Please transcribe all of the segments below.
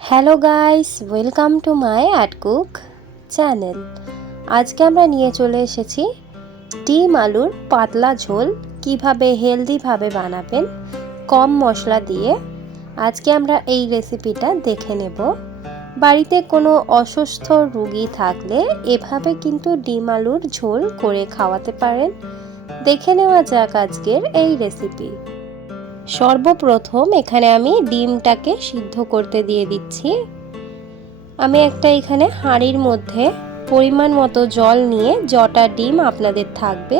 Hello guys, welcome to my art cook channel. আজকে আমরা নিয়ে চলে এসেছি ডিম আলুর পাতলা ঝোল কিভাবে হেলদিভাবে বানাবেন কম মশলা দিয়ে। আজকে আমরা এই রেসিপিটা দেখে নেব। বাড়িতে কোনো অসুস্থ রোগী থাকলে এভাবে কিন্তু ডিম আলুর ঝোল করে খাওয়াতে পারেন। দেখে নেওয়া যাক আজকের এই রেসিপি। সর্বপ্রথম এখানে আমি ডিমটাকে সিদ্ধ করতে দিয়ে দিচ্ছি। আমি একটা এখানে হাঁড়ির মধ্যে পরিমাণ মতো জল নিয়ে যটা ডিম আপনাদের থাকবে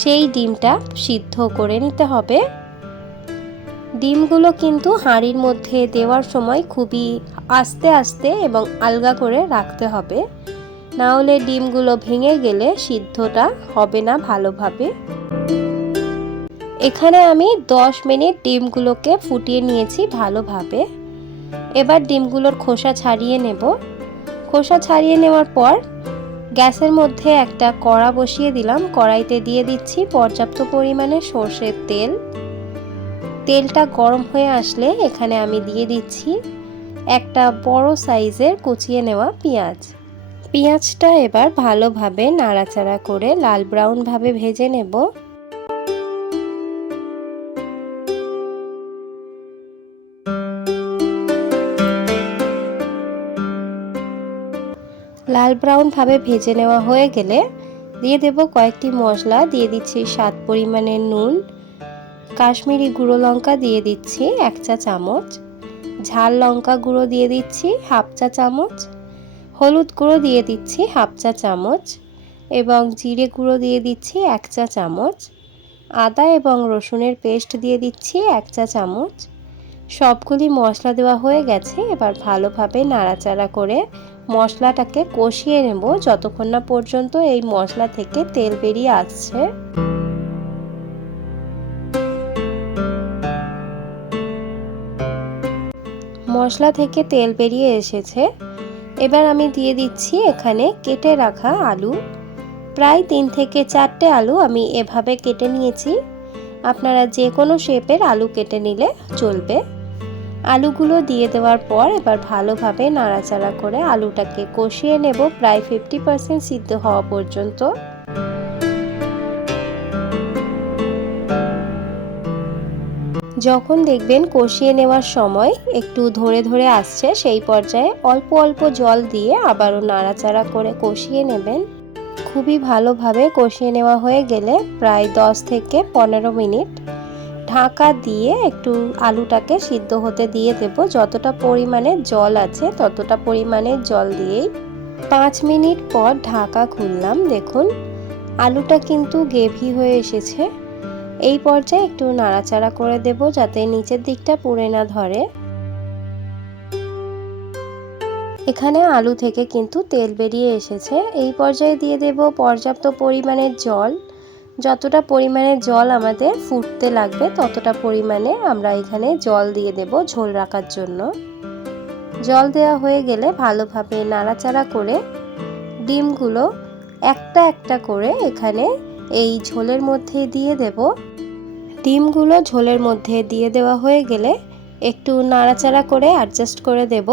সেই ডিমটা সিদ্ধ করে নিতে হবে। ডিমগুলো কিন্তু হাঁড়ির মধ্যে দেওয়ার সময় খুবই আস্তে আস্তে এবং আলগা করে রাখতে হবে, না হলে ডিমগুলো ভেঙে গেলে সিদ্ধটা হবে না ভালোভাবে। এখানে আমি 10 মিনিট ডিমগুলোকে ফুটিয়ে নিয়েছি ভালোভাবে। এবার ডিমগুলোর খোসা ছাড়িয়ে নেব। খোসা ছাড়িয়ে নেওয়ার পর গ্যাসের মধ্যে একটা কড়া বসিয়ে দিলাম। কড়াইতে দিয়ে দিচ্ছি পর্যাপ্ত পরিমাণে সরষের তেল। তেলটা গরম হয়ে আসলে এখানে আমি দিয়ে দিচ্ছি একটা বড় সাইজের কুচিয়ে নেওয়া পেঁয়াজ। পেঁয়াজটা এবার ভালোভাবে নাড়াচাড়া করে লাল ব্রাউন ভাবে ভেজে নেব। লাল ব্রাউন ভাবে ভেজে নেওয়া হয়ে গেলে দিয়ে দেব কয়েকটি মশলা। দিয়ে দিচ্ছি স্বাদ পরিমাণের নুন, কাশ্মীরি গুঁড়ো লঙ্কা দিয়ে দিচ্ছি 1 চা চামচ, ঝাল লঙ্কা গুঁড়ো দিয়ে দিচ্ছি 1/2 চা চামচ, হলুদ গুঁড়ো দিয়ে দিচ্ছি 1/2 চা চামচ এবং জিরে গুঁড়ো দিয়ে দিচ্ছি 1 চা চামচ, আদা এবং রসুনের পেস্ট দিয়ে দিচ্ছি 1 চা চামচ। সবগুলি মশলা দেওয়া হয়ে গেছে। এবার ভালোভাবে নাড়াচাড়া করে মশলাটাকে কষিয়ে নেব যতক্ষণ না পর্যন্ত এই মশলা থেকে তেল বেরিয়ে আসছে। মশলা থেকে তেল বেরিয়ে এসেছে। এবার আমি দিয়ে দিচ্ছি এখানে কেটে রাখা আলু। প্রায় 3 থেকে 4টে আলু আমি এভাবে কেটে নিয়েছি। আপনারা যে কোনো শেপের আলু কেটে নিলে চলবে। আলুগুলো দিয়ে দেওয়ার পর এবার ভালোভাবে নাড়াচাড়া করে আলুটাকে কষিয়ে নেব প্রায় 50% সিদ্ধ হওয়া পর্যন্ত। যখন দেখবেন কষিয়ে নেওয়ার সময় একটু ধরে ধরে আসছে, সেই পর্যায়ে অল্প অল্প জল দিয়ে আবারও নাড়াচাড়া করে কষিয়ে নেবেন। খুবই ভালোভাবে কষিয়ে নেওয়া হয়ে গেলে প্রায় 10 থেকে 15 মিনিট ঢাকা দিয়ে একটু আলুটাকে সিদ্ধ হতে দিয়ে দেব। যতটা পরিমাণে জল আছে ততটা পরিমাণে জল দিয়েই 5 মিনিট পর ঢাকা খুললাম। দেখুন আলুটা কিন্তু গ্রেভি হয়ে এসেছে। এই পর্যায়ে একটু নাড়াচাড়া করে দেব যাতে নিচের দিকটা পুড়ে না ধরে। এখানে আলু থেকে কিন্তু তেল বেরিয়ে এসেছে। এই পর্যায়ে দিয়ে দেব পর্যাপ্ত পরিমাণে জল। যতটা পরিমাণে জল আমাদের ফুটতে লাগবে ততটা পরিমাণে আমরা এখানে জল দিয়ে দেব ঝোল রাখার জন্য। জল দেওয়া হয়ে গেলে ভালোভাবে নাড়াচাড়া করে ডিমগুলো একটা একটা করে এখানে এই ঝোলের মধ্যে দিয়ে দেব। ডিমগুলো ঝোলের মধ্যে দিয়ে দেওয়া হয়ে গেলে একটু নাড়াচাড়া করে অ্যাডজাস্ট করে দেব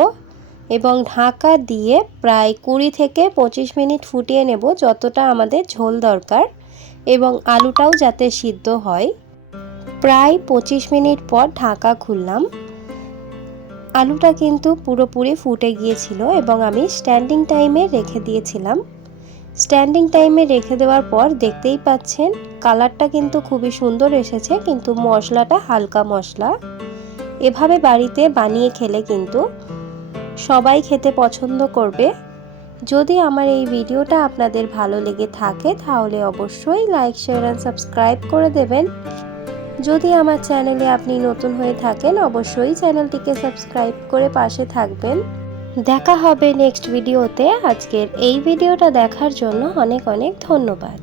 এবং ঢাকা দিয়ে প্রায় 20 থেকে 25 মিনিট ফুটিয়ে নেব যতটা আমাদের ঝোল দরকার এবং আলুটাও যাতে সিদ্ধ হয়। প্রায় 25 মিনিট পর ঢাকা খুললাম। আলুটা কিন্তু পুরোপুরি ফুটে গিয়েছিল এবং আমি স্ট্যান্ডিং টাইমে রেখে দিয়েছিলাম। স্ট্যান্ডিং টাইমে রেখে দেওয়ার পর দেখতেই পাচ্ছেন কালারটা কিন্তু খুবই সুন্দর এসেছে, কিন্তু মশলাটা হালকা মশলা। এভাবে বাড়িতে বানিয়ে খেলে কিন্তু সবাই খেতে পছন্দ করবে। যদি আমার এই ভিডিওটা আপনাদের ভালো লেগে থাকে তাহলে অবশ্যই লাইক, শেয়ার অ্যান্ড সাবস্ক্রাইব করে দেবেন। যদি আমার চ্যানেলে আপনি নতুন হয়ে থাকেন অবশ্যই চ্যানেলটিকে সাবস্ক্রাইব করে পাশে থাকবেন। দেখা হবে নেক্সট ভিডিওতে। আজকের এই ভিডিওটা দেখার জন্য অনেক অনেক ধন্যবাদ।